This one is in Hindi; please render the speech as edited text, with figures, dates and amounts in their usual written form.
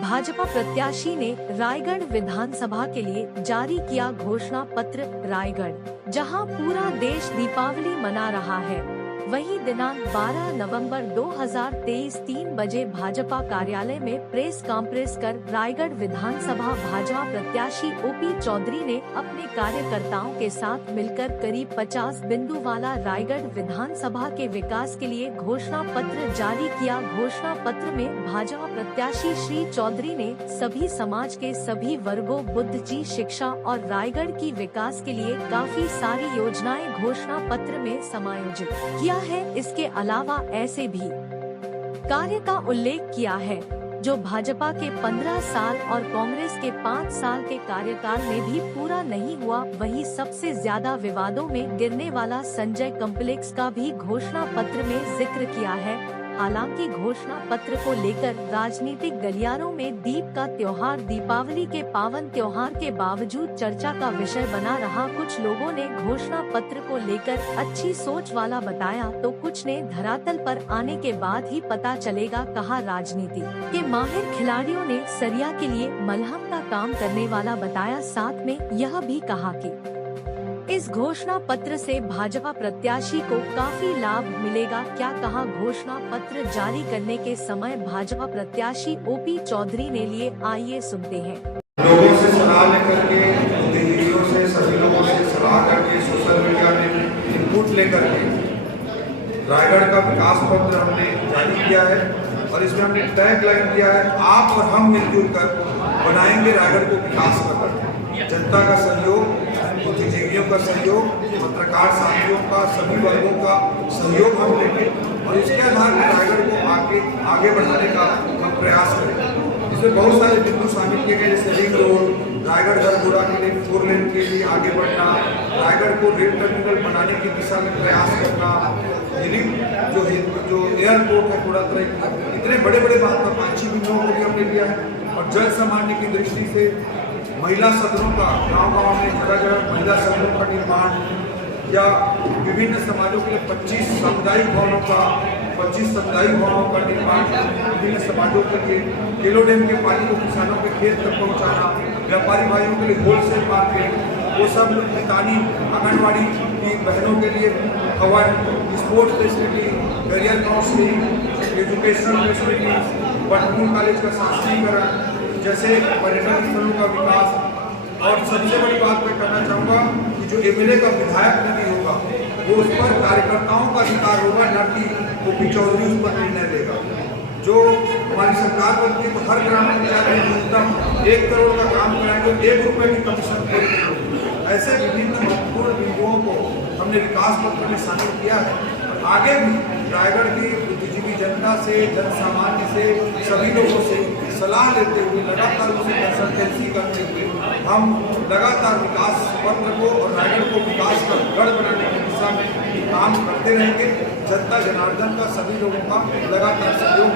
भाजपा प्रत्याशी ने रायगढ़ विधानसभा के लिए जारी किया घोषणा पत्र। रायगढ़, जहां पूरा देश दीपावली मना रहा है, वहीं दिनांक 12 नवंबर 2023 3 बजे भाजपा कार्यालय में प्रेस कॉन्फ्रेंस कर रायगढ़ विधानसभा भाजपा प्रत्याशी ओपी चौधरी ने अपने कार्यकर्ताओं के साथ मिलकर करीब 50 बिंदु वाला रायगढ़ विधानसभा के विकास के लिए घोषणा पत्र जारी किया। घोषणा पत्र में भाजपा प्रत्याशी श्री चौधरी ने सभी समाज के सभी वर्गों, बुद्ध जी शिक्षा और रायगढ़ की विकास के लिए काफी सारी योजनाएं घोषणा पत्र में समायोजित किया है। इसके अलावा ऐसे भी कार्य का उल्लेख किया है जो भाजपा के 15 साल और कांग्रेस के 5 साल के कार्यकाल में भी पूरा नहीं हुआ। वहीं सबसे ज्यादा विवादों में गिरने वाला संजय कॉम्प्लेक्स का भी घोषणा पत्र में जिक्र किया है। हालांकि घोषणा पत्र को लेकर राजनीतिक गलियारों में दीप का त्योहार दीपावली के पावन त्योहार के बावजूद चर्चा का विषय बना रहा। कुछ लोगों ने घोषणा पत्र को लेकर अच्छी सोच वाला बताया तो कुछ ने धरातल पर आने के बाद ही पता चलेगा कहा। राजनीति के माहिर खिलाड़ियों ने सरिया के लिए मलहम का काम करने वाला बताया। साथ में यह भी कहा कि इस घोषणा पत्र से भाजपा प्रत्याशी को काफी लाभ मिलेगा। क्या कहा घोषणा पत्र जारी करने के समय भाजपा प्रत्याशी ओपी चौधरी ने लिए, आइए सुनते हैं। लोगों से सलाह लेकर के, बुद्धिजीवियों से, सभी लोगों से सलाह करके, सोशल मीडिया में इनपुट लेकर के रायगढ़ का विकास पत्र हमने जारी किया है और इसमें हमने टैग लाइन किया है, आप और हम मिलजुल कर बनाएंगे रायगढ़ को विकास कर। जनता का सहयोग, बुद्धिजीवियों का सहयोग, पत्रकार साथियों का, सभी वर्गों का सहयोग हम लेंगे और इसके आधार पर रायगढ़ को आगे बढ़ाने का हम प्रयास करेंगे। इसमें बहुत सारे बिंदु शामिल किए गए, जैसे रिंग रोड, रायगढ़ गढ़गोड़ा के लिए 4 लेन के लिए आगे बढ़ना, रायगढ़ को रेल टर्मिनल बनाने की दिशा में प्रयास करना, जो एयरपोर्ट है थोड़ा इतने बड़े बड़े महत्वाकांक्षी बिंदुओं को भी हमने लिया है। और जल संभालने की दृष्टि से महिला सदनों का गांव-गांव में जगह महिला सदनों का निर्माण या विभिन्न समाजों के लिए 25 सामुदायिक भवनों का निर्माण, विभिन्न समाजों के लिए केलो डैम के पानी को किसानों के खेत तक पहुंचाना, व्यापारी भाइयों के लिए होलसेल मार्केट, वो सब किसानी आंगनबाड़ी की बहनों के लिए भवन, sports facility, career counselling, educational facility, Batmul college का शास्त्रीकरण जैसे पर्यटन स्थलों का विकास। और सबसे बड़ी बात मैं कहना चाहूँगा कि जो एमएलए का विधायक निधि होगा वो उस पर कार्यकर्ताओं का अधिकार होगा, न कि ओपी चौधरी उस पर निर्णय लेगा। जो हमारी सरकार बनती है तो हर ग्राम पंचायत में न्यूनतम 1 करोड़ का काम कराएंगे, 1 रुपये की कमीशन देंगे। ऐसे विभिन्न महत्वपूर्ण बिंदुओं को हमने विकास पत्र में शामिल किया है। आगे भी रायगढ़ की बुद्धिजीवी जनता से, जन सामान्य से, सभी लोगों से सलाह लेते हुए, लगातार उसे कंसल्टेंसी करते हुए हम लगातार विकास पत्र को और रायगढ़ को विकास का गढ़ बनाने की दिशा में काम करते रहेंगे। जनता जनार्दन का, सभी लोगों का लगातार सहयोग